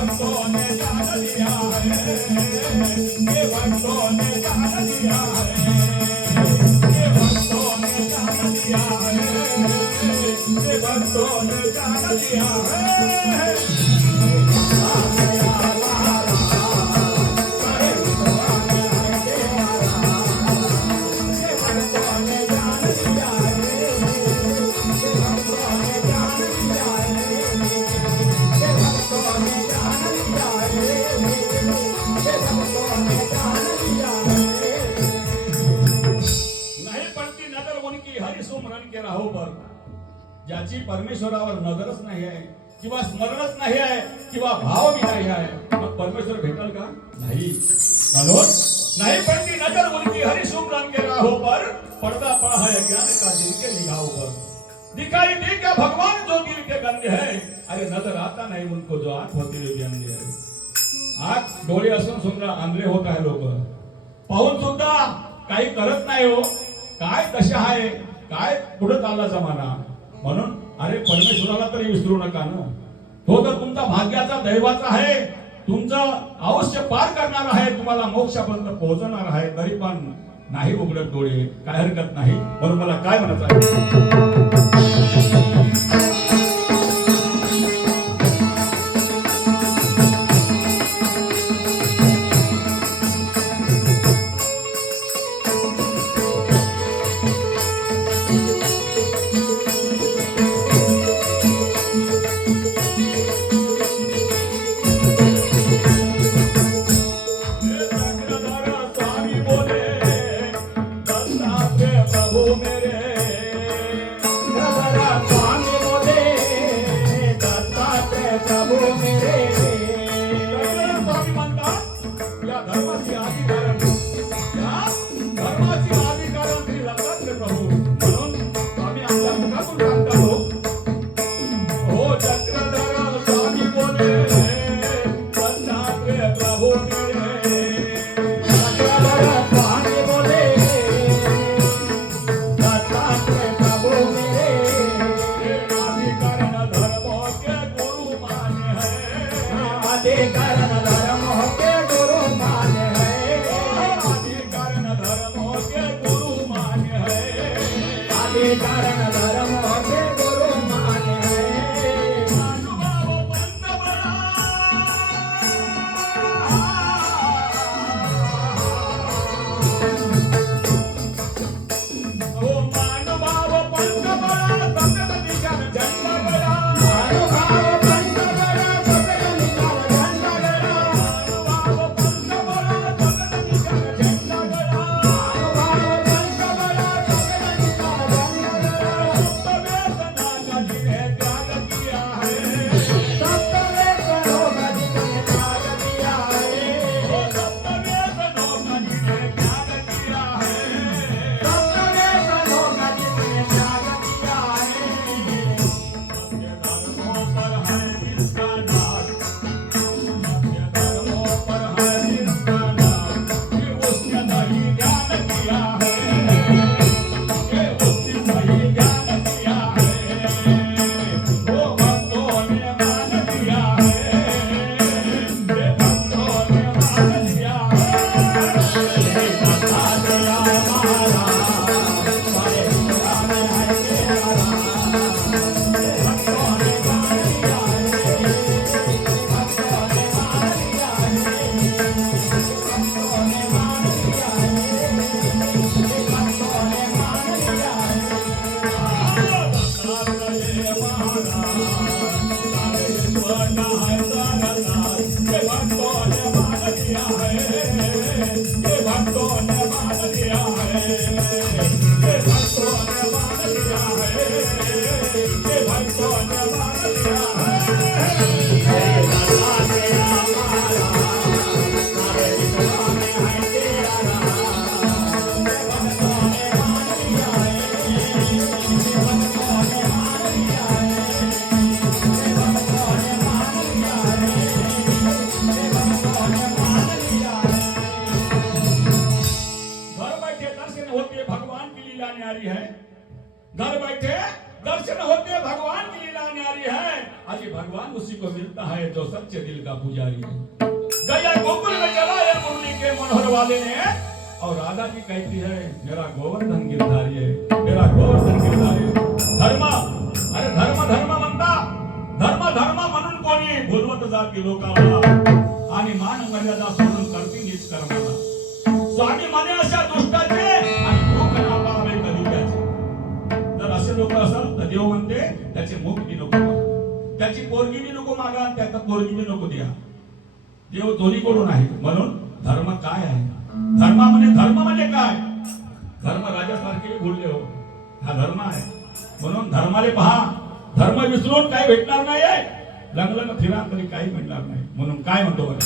भक्तों ने जान लिया है, ये भक्तों ने जान लिया है, ये भक्तों ने जान लिया है, ये भक्तों ने जान लिया है। ज्याची परमेश्वरावर नजरच नाही आहे किंवा स्मरणच नाही आहे किंवा भाव भी नाही आहे, मग परमेश्वर भेटल का? नाही. म्हणून नाही पड़ती नजर उनकी हरि सुमरन के राहों पर, पर्दा पड़ा है ज्ञान का जिनके निगाहों पर. दिखाई दे क्या भगवान जो दिल के गंदे है, अरे नजर आता नहीं उनको जो आंख होती हुई भी अंधे है. आंख डोळे असून सुद्धा आंधळे होत आहे लोक, पाहून सुद्धा काही करत नाही हो. काय दशा आहे, काय पुढे चालला जमाना. म्हणून अरे परमेश्वराला तरी विसरू नका ना. तो तर तुमचा भाग्याचा दैवाचा आहे, तुमचं आयुष्य पार करणार आहे, तुम्हाला मोक्षापर्यंत पोहोचवणार आहे. तरी पण नाही उघडत डोळे, काय हरकत नाही. म्हणून मला काय म्हणायचं आहे, आज भगवान उसी को मिलता है जो सच्चे दिल का पुजारी है। गया गोकुल में चला है मुरली के मनोहर वाले ने, और राधा जी कहती है मेरा गोवर्धन गिरधारी है, मेरा गोवर्धन गिरधारी है। धर्म, अरे धर्म धर्म म्हणता, धर्म धर्म म्हणून कोणी बोलवत जाती लोकांना, आणि मान मर्यादा सोडून करतील हीच कर्माला। स्वामी म्हणे अशा दुष्टाचे आणि मुख ना पावे कधी त्याचे। जर असे लोक असाल तर देव म्हणते त्याचे मुख बी नको मागा, त्याची पोरगी बी नको मागा, त्याचा पोरगी बी नको द्या। देव दोन्हीकडून आहे। म्हणून धर्म काय आहे? धर्म म्हणजे काय? धर्म राजासारखे बोलले हो, हा धर्म आहे। म्हणून धर्माले पहा, धर्म विसरून काही भेटणार नाही, लग्न फिरा तरी काही भेटणार नाही। म्हणून काय म्हणतो बरं,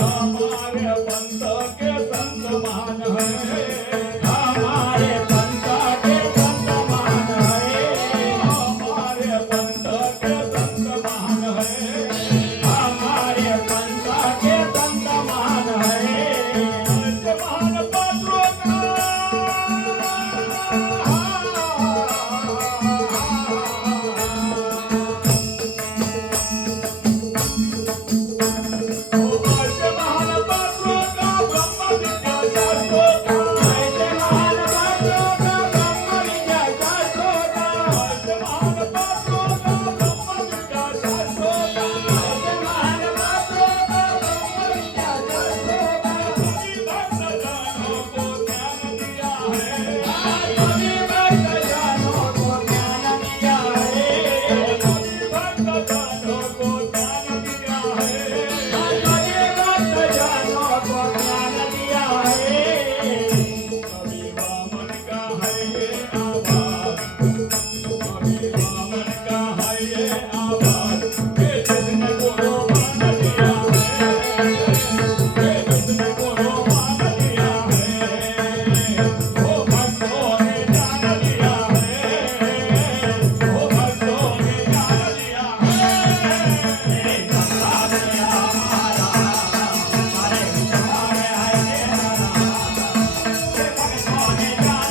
हमारे पंथ के संत महान है।